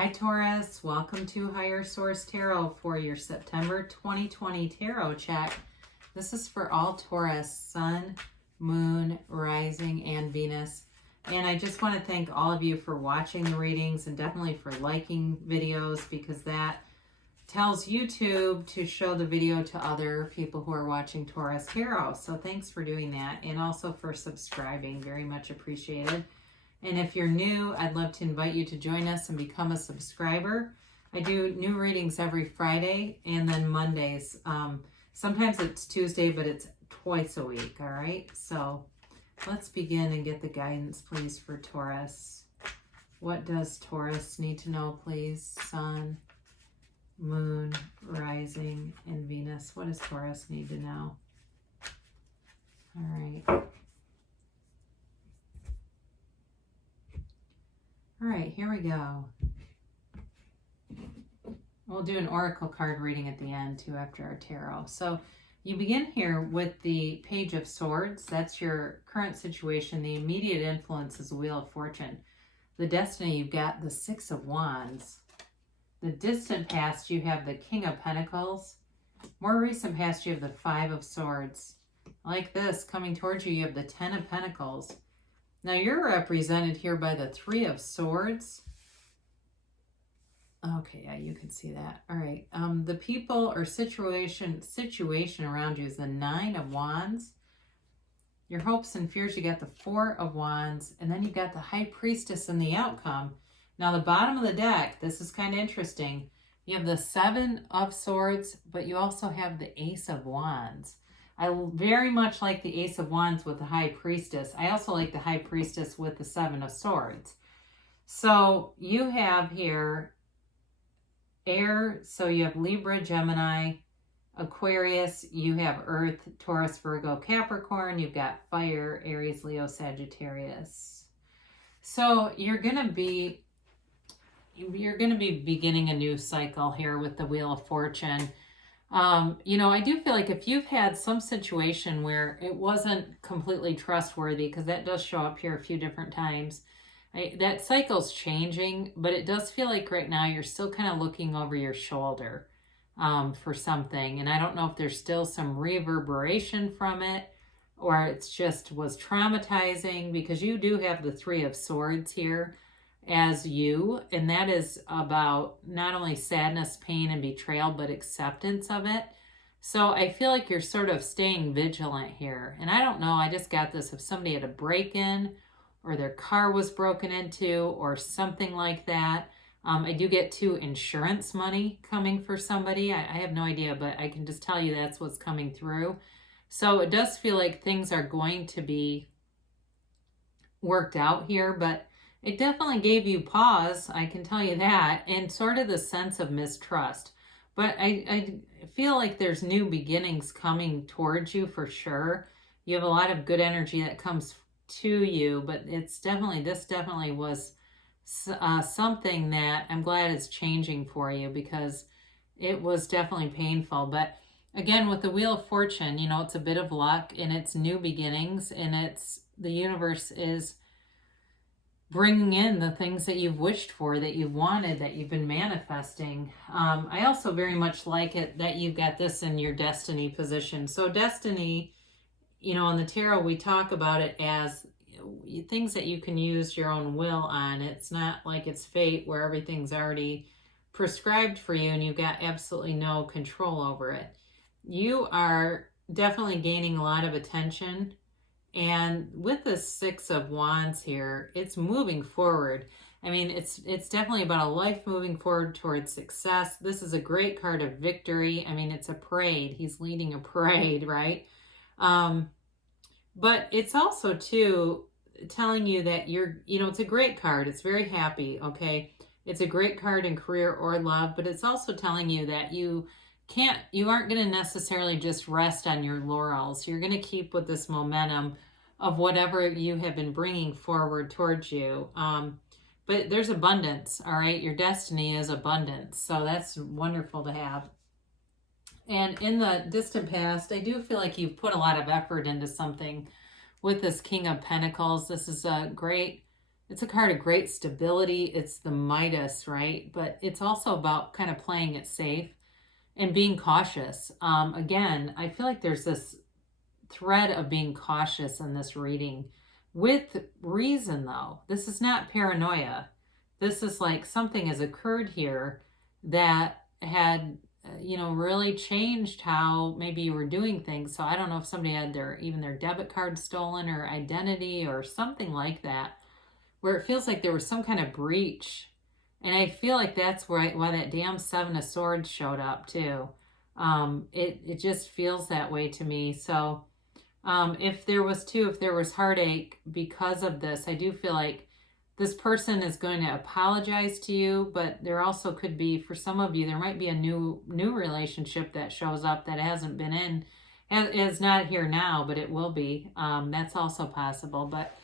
Hi Taurus, welcome to Higher Source Tarot for your September 2020 tarot check. This is for all Taurus, Sun, Moon, Rising, and Venus. And I just want to thank all of you for watching the readings and definitely for liking videos, because that tells YouTube to show the video to other people who are watching Taurus Tarot. So thanks for doing that, and also for subscribing. Very much appreciated. And if you're new, I'd love to invite you to join us and become a subscriber. I do new readings every Friday and then Mondays. Sometimes it's Tuesday, but it's twice a week, all right? So let's begin and get the guidance, please, for Taurus. What does Taurus need to know, please? Sun, Moon, Rising, and Venus. What does Taurus need to know? All right. All right, here we go. We'll do an oracle card reading at the end too after our tarot. So you begin here with the Page of Swords. That's your current situation. The immediate influence is the Wheel of Fortune. The destiny, you've got the Six of Wands. The distant past, you have the King of Pentacles. More recent past, you have the Five of Swords. Like this, coming towards you, you have the Ten of Pentacles. Now you're represented here by the Three of Swords. Okay, yeah, you can see that. All right. The people or situation around you is the Nine of Wands. Your hopes and fears, you got the Four of Wands, and then you got the High Priestess and the outcome. Now the bottom of the deck, this is kind of interesting. You have the Seven of Swords, but you also have the Ace of Wands. I very much like the Ace of Wands with the High Priestess. I also like the High Priestess with the Seven of Swords. So you have here air, so you have Libra, Gemini, Aquarius, you have Earth, Taurus, Virgo, Capricorn, you've got fire, Aries, Leo, Sagittarius. So you're going to be beginning a new cycle here with the Wheel of Fortune. You know, I do feel like if you've had some situation where it wasn't completely trustworthy, because that does show up here a few different times, that cycle's changing, but it does feel like right now you're still kind of looking over your shoulder for something. And I don't know if there's still some reverberation from it, or it's just was traumatizing, because you do have the Three of Swords here as you, and that is about not only sadness, pain, and betrayal, but acceptance of it. So I feel like you're sort of staying vigilant here. And I don't know, I just got this, if somebody had a break-in or their car was broken into or something like that. I do get two insurance money coming for somebody. I have no idea, but I can just tell you that's what's coming through. So it does feel like things are going to be worked out here, but it definitely gave you pause, I can tell you that, and sort of the sense of mistrust. But I feel like there's new beginnings coming towards you for sure. You have a lot of good energy that comes to you, but this definitely was something that I'm glad is changing for you, because it was definitely painful. But again, with the Wheel of Fortune, you know, it's a bit of luck and it's new beginnings, and the universe is bringing in the things that you've wished for, that you've wanted, that you've been manifesting. I also very much like it that you've got this in your destiny position. So destiny, you know, in the tarot, we talk about it as things that you can use your own will on. It's not like it's fate where everything's already prescribed for you and you've got absolutely no control over it. You are definitely gaining a lot of attention. And with the Six of Wands here, it's moving forward. I mean, it's definitely about a life moving forward towards success. This is a great card of victory. I mean, it's a parade. He's leading a parade, right? But it's also, too, telling you that it's a great card. It's very happy, okay? It's a great card in career or love, but it's also telling you that you aren't going to necessarily just rest on your laurels. You're going to keep with this momentum of whatever you have been bringing forward towards you. But there's abundance, all right? Your destiny is abundance. So that's wonderful to have. And in the distant past, I do feel like you've put a lot of effort into something with this King of Pentacles. This is a great it's a card of great stability. It's the Midas, right? But it's also about kind of playing it safe and being cautious. Again, I feel like there's this thread of being cautious in this reading with reason, though. This is not paranoia. This is like something has occurred here that had, really changed how maybe you were doing things. So I don't know if somebody had even their debit card stolen or identity or something like that, where it feels like there was some kind of breach. And I feel like that's why that damn Seven of Swords showed up too. It just feels that way to me. So if there was heartache because of this, I do feel like this person is going to apologize to you, but there also could be, for some of you, there might be a new relationship that shows up that hasn't been in, is not here now, but it will be. That's also possible. But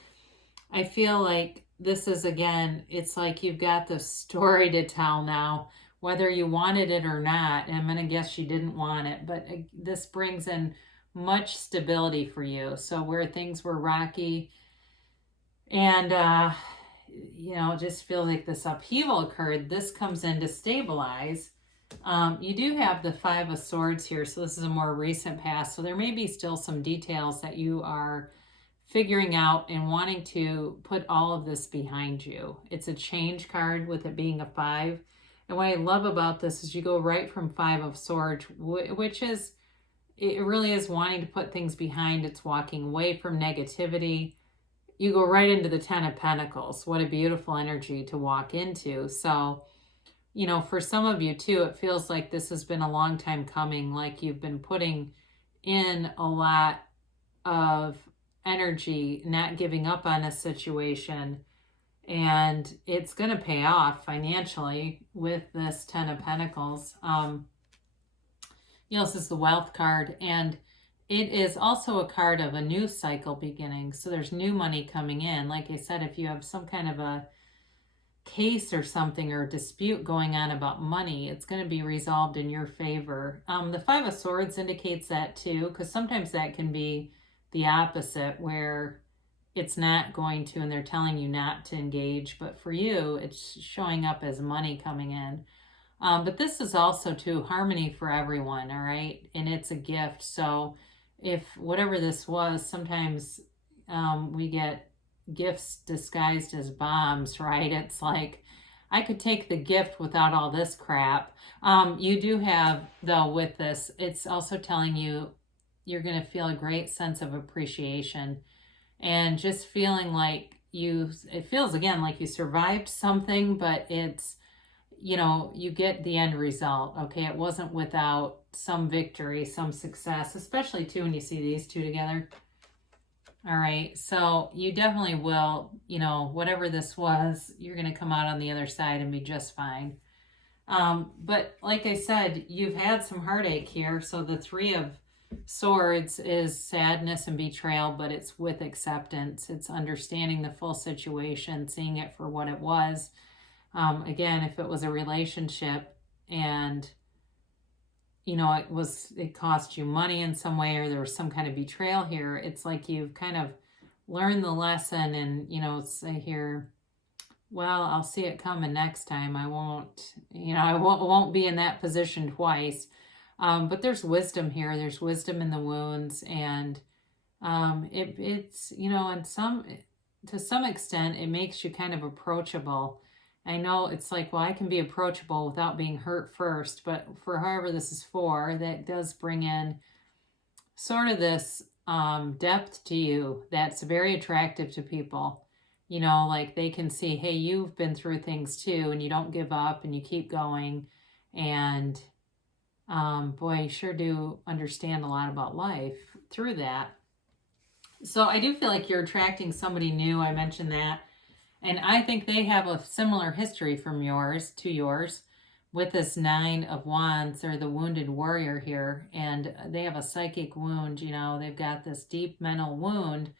I feel like this is, again, it's like you've got the story to tell now, whether you wanted it or not. And I'm going to guess you didn't want it, but this brings in much stability for you. So where things were rocky and, just feel like this upheaval occurred, this comes in to stabilize. You do have the Five of Swords here, so this is a more recent past. So there may be still some details that you are figuring out and wanting to put all of this behind you. It's a change card with it being a 5. And what I love about this is you go right from Five of Swords, which is, it really is wanting to put things behind. It's walking away from negativity. You go right into the Ten of Pentacles. What a beautiful energy to walk into. So, for some of you too, it feels like this has been a long time coming, like you've been putting in a lot of energy, not giving up on a situation, and it's going to pay off financially with this Ten of Pentacles. This is the Wealth card, and it is also a card of a new cycle beginning. So there's new money coming in. Like I said, if you have some kind of a case or something or a dispute going on about money, it's going to be resolved in your favor. The Five of Swords indicates that too, because sometimes that can be the opposite, where it's not going to, and they're telling you not to engage. But for you, it's showing up as money coming in. But this is also too harmony for everyone, all right? And it's a gift. So if whatever this was, sometimes we get gifts disguised as bombs, right? It's like, I could take the gift without all this crap. You do have, though, with this, it's also telling you you're going to feel a great sense of appreciation and just feeling like it feels again like you survived something, but it's, you get the end result. Okay. It wasn't without some victory, some success, especially too when you see these two together. All right. So you definitely will, whatever this was, you're going to come out on the other side and be just fine. But like I said, you've had some heartache here. So the Three of Swords is sadness and betrayal, but it's with acceptance. It's understanding the full situation, seeing it for what it was. Again, if it was a relationship and, it cost you money in some way, or there was some kind of betrayal here, it's like you've kind of learned the lesson and, say here, well, I'll see it coming next time. I won't be in that position twice. But there's wisdom here. There's wisdom in the wounds, and it's to some extent, it makes you kind of approachable. I know it's like, well, I can be approachable without being hurt first, but for however this is for, that does bring in sort of this depth to you that's very attractive to people. Like they can see, hey, you've been through things too, and you don't give up and you keep going. And boy, you sure do understand a lot about life through that. So I do feel like you're attracting somebody new. I mentioned that. And I think they have a similar history from yours with this Nine of Wands, or the wounded warrior here. And they have a psychic wound, they've got this deep mental wound.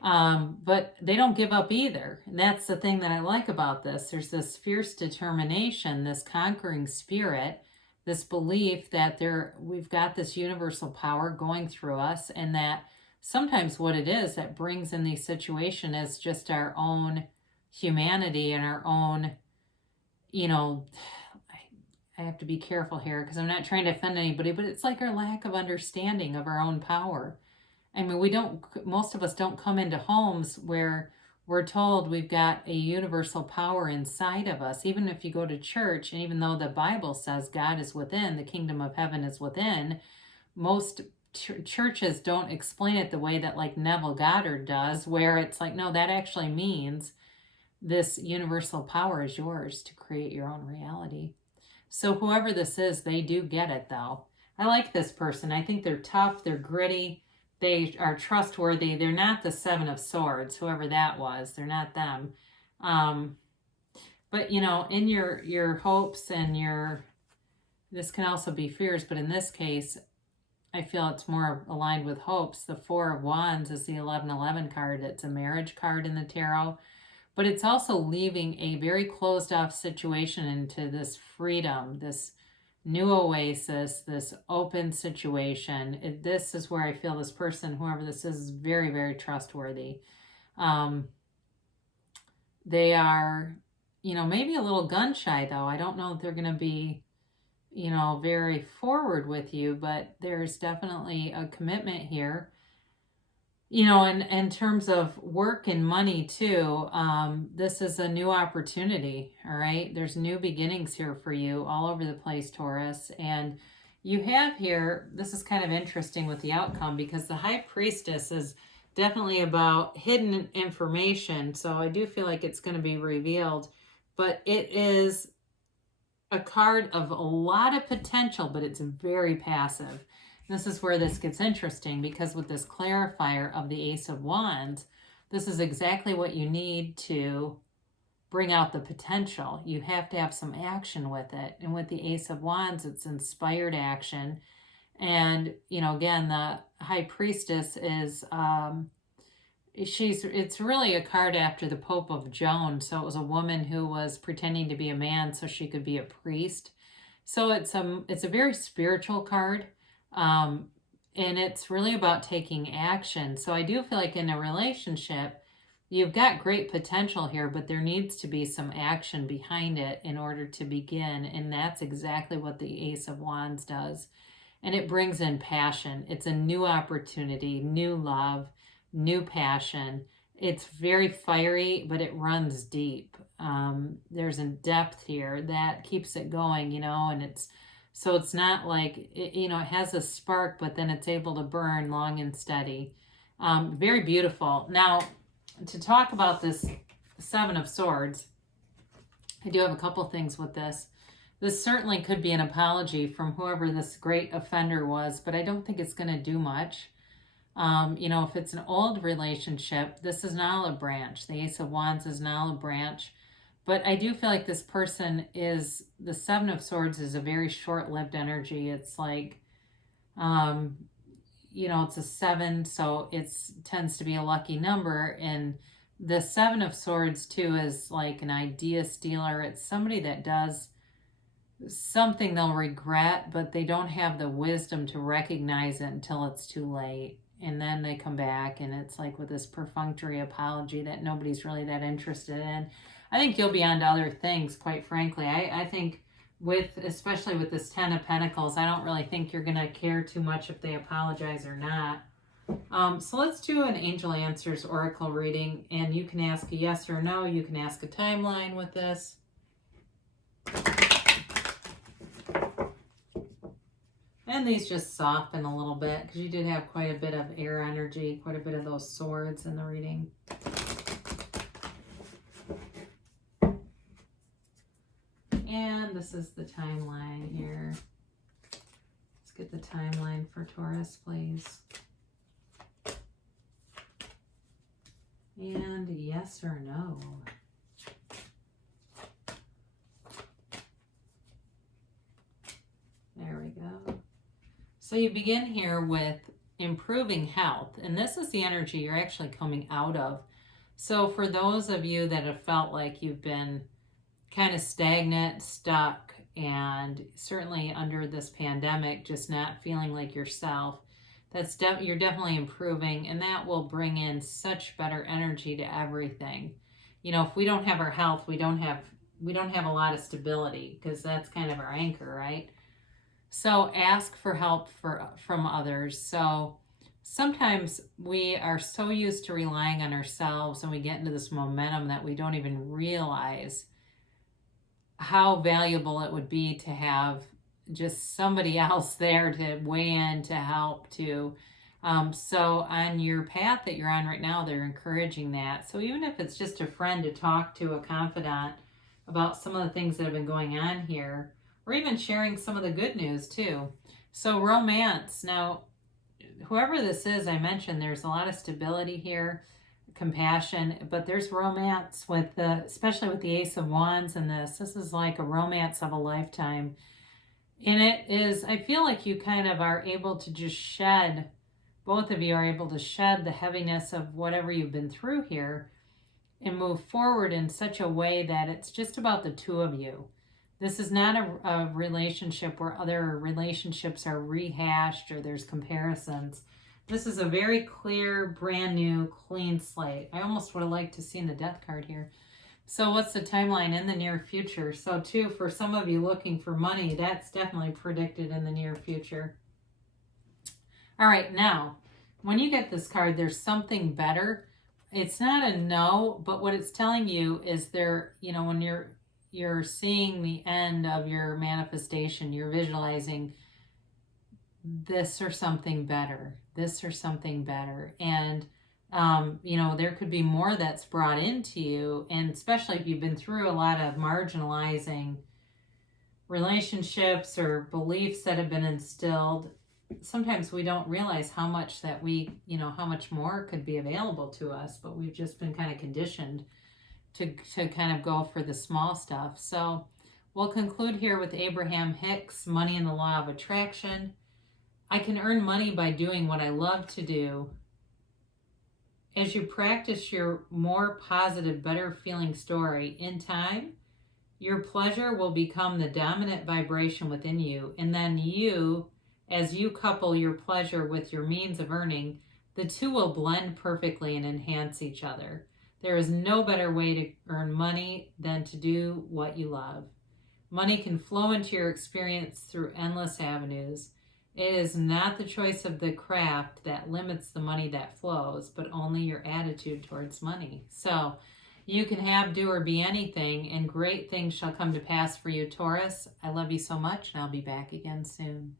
But they don't give up either. And that's the thing that I like about this. There's this fierce determination, this conquering spirit, this belief that we've got this universal power going through us, and that sometimes what it is that brings in these situations is just our own humanity and our own, you know, I have to be careful here because I'm not trying to offend anybody, but it's like our lack of understanding of our own power. I mean, most of us don't come into homes where we're told we've got a universal power inside of us. Even if you go to church, and even though the Bible says God is within, the kingdom of heaven is within, most churches don't explain it the way that like Neville Goddard does, where it's like, no, that actually means this universal power is yours to create your own reality. So whoever this is, they do get it though. I like this person. I think they're tough, they're gritty, they are trustworthy. They're not the Seven of Swords, whoever that was. They're not them. But you know, in your hopes and this can also be fears, but in this case, I feel it's more aligned with hopes. The Four of Wands is the 1111 card. It's a marriage card in the tarot. But it's also leaving a very closed off situation into this freedom, this new oasis, this open situation. This is where I feel this person, whoever this is very, very trustworthy. They are, you know, maybe a little gun shy though. I don't know if they're going to be, you know, very forward with you, but there's definitely a commitment here. You know, in terms of work and money too, this is a new opportunity, all right? There's new beginnings here for you all over the place, Taurus. And you have here, this is kind of interesting with the outcome because the High Priestess is definitely about hidden information. So I do feel like it's going to be revealed, but it is a card of a lot of potential, but it's very passive. This is where this gets interesting because with this clarifier of the Ace of Wands, this is exactly what you need to bring out the potential. You have to have some action with it. And with the Ace of Wands, it's inspired action. And, you know, again, the High Priestess is, it's really a card after the Pope of Joan. So it was a woman who was pretending to be a man so she could be a priest. So it's a very spiritual card. And it's really about taking action. So I do feel like in a relationship, you've got great potential here, but there needs to be some action behind it in order to begin. And that's exactly what the Ace of Wands does. And it brings in passion. It's a new opportunity, new love, new passion. It's very fiery, but it runs deep. There's a depth here that keeps it going, you know, and so it's not like, you know, it has a spark, but then it's able to burn long and steady. Very beautiful. Now, to talk about this Seven of Swords, I do have a couple things with this. This certainly could be an apology from whoever this great offender was, but I don't think it's going to do much. You know, if it's an old relationship, this is an olive branch. The Ace of Wands is an olive branch. But I do feel like this person is, the Seven of Swords is a very short-lived energy. It's like, you know, it's a 7, so it tends to be a lucky number. And the Seven of Swords, too, is like an idea stealer. It's somebody that does something they'll regret, but they don't have the wisdom to recognize it until it's too late. And then they come back, and it's like with this perfunctory apology that nobody's really that interested in. I think you'll be on to other things, quite frankly. I think especially with this 10 of Pentacles, I don't really think you're going to care too much if they apologize or not. So let's do an Angel Answers Oracle reading, and you can ask a yes or no. You can ask a timeline with this. And these just soften a little bit because you did have quite a bit of air energy, quite a bit of those swords in the reading. And this is the timeline here. Let's get the timeline for Taurus, please. And yes or no. There we go. So you begin here with improving health. And this is the energy you're actually coming out of. So for those of you that have felt like you've been kind of stagnant, stuck, and certainly under this pandemic, just not feeling like yourself, You're definitely improving, and that will bring in such better energy to everything. You know, if we don't have our health, we don't have a lot of stability, because that's kind of our anchor, right? So ask for help from others. So sometimes we are so used to relying on ourselves, and we get into this momentum that we don't even realize how valuable it would be to have just somebody else there to weigh in, to help, to so on your path that you're on right now, they're encouraging that. So even if it's just a friend to talk to, a confidant, about some of the things that have been going on here, or even sharing some of the good news too. So romance. Now, whoever this is, I mentioned there's a lot of stability here, compassion, but there's romance with especially with the Ace of Wands in this. This is like a romance of a lifetime. And it is, I feel like you kind of are able to just shed, both of you are able to shed the heaviness of whatever you've been through here and move forward in such a way that it's just about the two of you. This is not a relationship where other relationships are rehashed or there's comparisons. This is a very clear, brand new, clean slate. I almost would have liked to see the Death card here. So what's the timeline in the near future? So too, for some of you looking for money, that's definitely predicted in the near future. All right, now, when you get this card, there's something better. It's not a no, but what it's telling you is there, when you're seeing the end of your manifestation, you're visualizing this or something better, this or something better. And, there could be more that's brought into you. And especially if you've been through a lot of marginalizing relationships or beliefs that have been instilled, sometimes we don't realize how much that how much more could be available to us, but we've just been kind of conditioned to kind of go for the small stuff. So we'll conclude here with Abraham Hicks, Money and the Law of Attraction. I can earn money by doing what I love to do. As you practice your more positive, better feeling story, in time, your pleasure will become the dominant vibration within you. And then as you couple your pleasure with your means of earning, the two will blend perfectly and enhance each other. There is no better way to earn money than to do what you love. Money can flow into your experience through endless avenues. It is not the choice of the craft that limits the money that flows, but only your attitude towards money. So you can have, do, or be anything, and great things shall come to pass for you, Taurus. I love you so much, and I'll be back again soon.